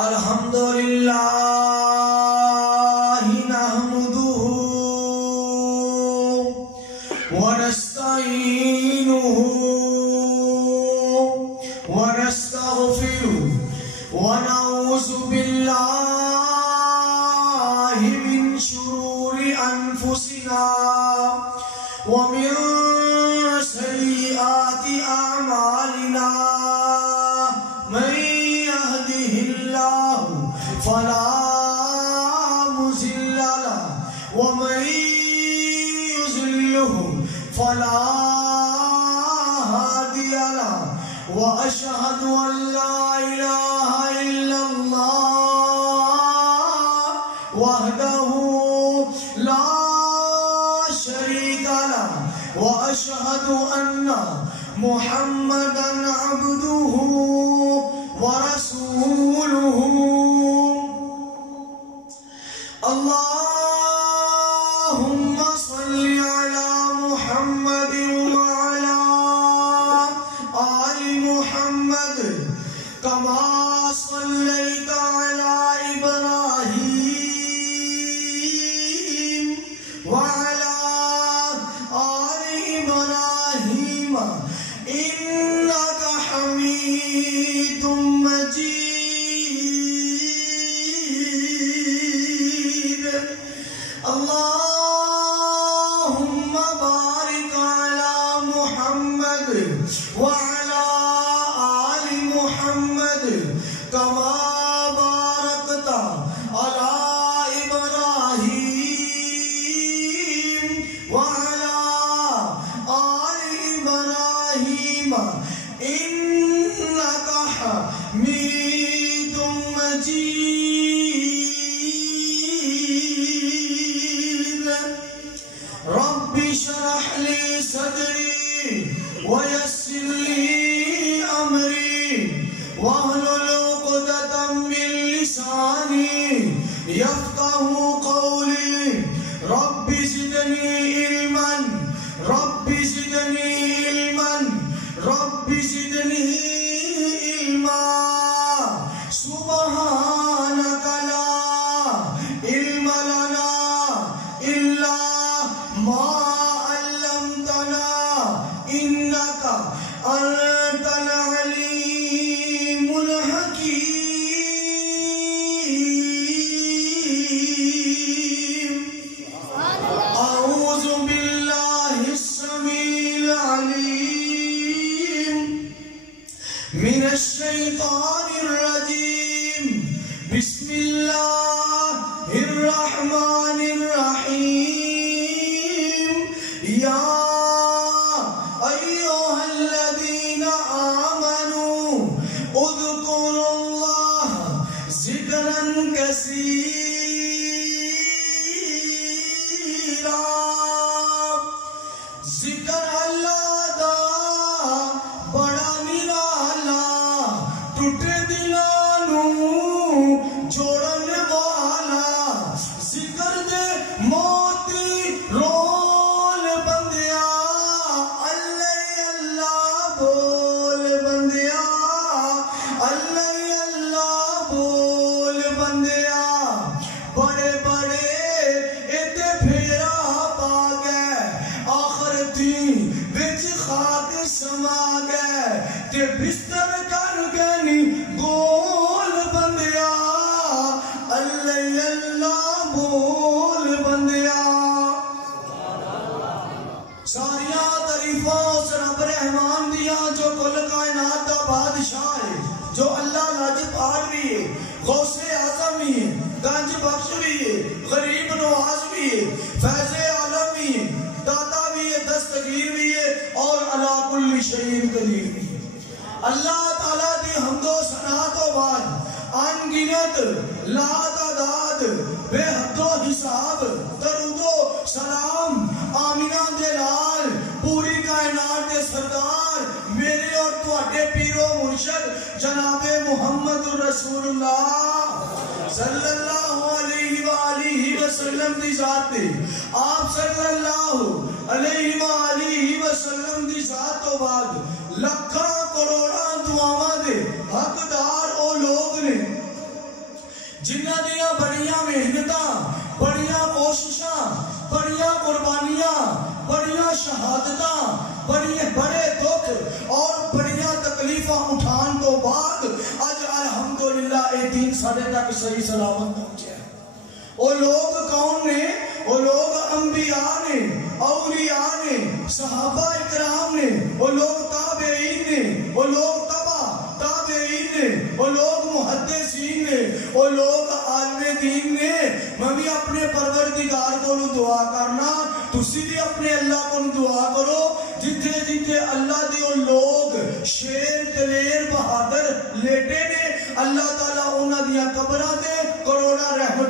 الحمد لله نحمده ونستعينه ونستغفره ونعوذ بالله من شرور أنفسنا ومن سيئات أعمالنا من يهده الله فلا مضل له ومن يضلله فلا هادي له وأشهد أن لا إله إلا الله وحده لا شريك له وأشهد أن محمدًا عبده ورسوله اللهم صل على محمد وعلى آل محمد كما صليت على إبراهيم وعلى آل إبراهيم إنك حميد مجيد اللهم بارك على محمد وعلى آل محمد كما باركت على إبراهيم وعلى آل إبراهيم إنك حميد مجيد رب اشرح لي صدري ويسر لي أمري واحلل عقدة من لساني يفقه قولي رب زدني علما رب زدني علما رب زدني علما سبحانك لا علم لنا إلا ما علمتنا إنك أنت العليم الحكيم أعوذ بالله السميع العليم من الشيطان الرجيم بسم الله الرحمن الرحيم يا أيها الذين آمنوا اذكروا الله ذكرا كثيرا ذکر اللہ دا بڑا نرالا ٹوٹے دلانوں جوڑن والا ذکر دے موتی رول بندیا اللہ اللہ بول بندیا اللہ اللہ بول بندیا بڑے بڑے ایتے پھیرا پا گئے آخرتی بچ خاک سما گئے تے بستر کر گنی گول بندیا اللہ اللہ بول بندیا ساریاں تعریفاں اس رب رحمان دیا جو کل کائنات دا بادشاہ ہے جو اللہ لاجپال بھی ہے غوث اعظم بھی ہے گنج بخش بھی ہے غریب نواز بھی ہے فیض عالم بھی ہے داتا بھی ہے دستگیر بھی ہے اور علی کل شیء قدیر بھی ہے اللہ تعالیٰ دی حمد و ثنا تو بعد ان گنت لا تعداد بے حد و حساب درود و سلام آمینہ دے لال پوری کائنات دے سردار میرے اور تواڈے پیر و مرشد جناب محمد رسول اللہ صلی اللہ علیہ وآلہ وسلم دی ذات تے آپ صلی اللہ علیہ وآلہ وسلم دی ذات تو بعد لکھاں کروڑاں دعاواں دے حقدار او لوگ نے جنہ دیا بڑیاں محنتاں، بڑیاں کوششاں، بڑیاں قربانیاں، بڑیاں شہادتاں، بڑے دکھ اور بڑیاں تکلیفاں اٹھان تو بعد اج الحمدللہ اے دین سارے تک صحیح سلامت پہنچے ہیں۔ وہ لوگ کون نے؟ وہ لوگ انبیاء نے، اولیاء نے، صحابہ اکرام نے، وہ لوگ تابعین نے، وہ لوگ تابعین نے، وہ لوگ محدثین نے، وہ لوگ عالم دین نے۔ میں بھی اپنے پروردگار کو دعا کرنا، تسی بھی اپنے اللہ کو دعا کرو، جتھے جتھے اللہ دیو لوگ شیر دلیر بہادر لیٹے نے، اللہ تعالیٰ انہاں دیاں قبراں تے کروڑا رحمت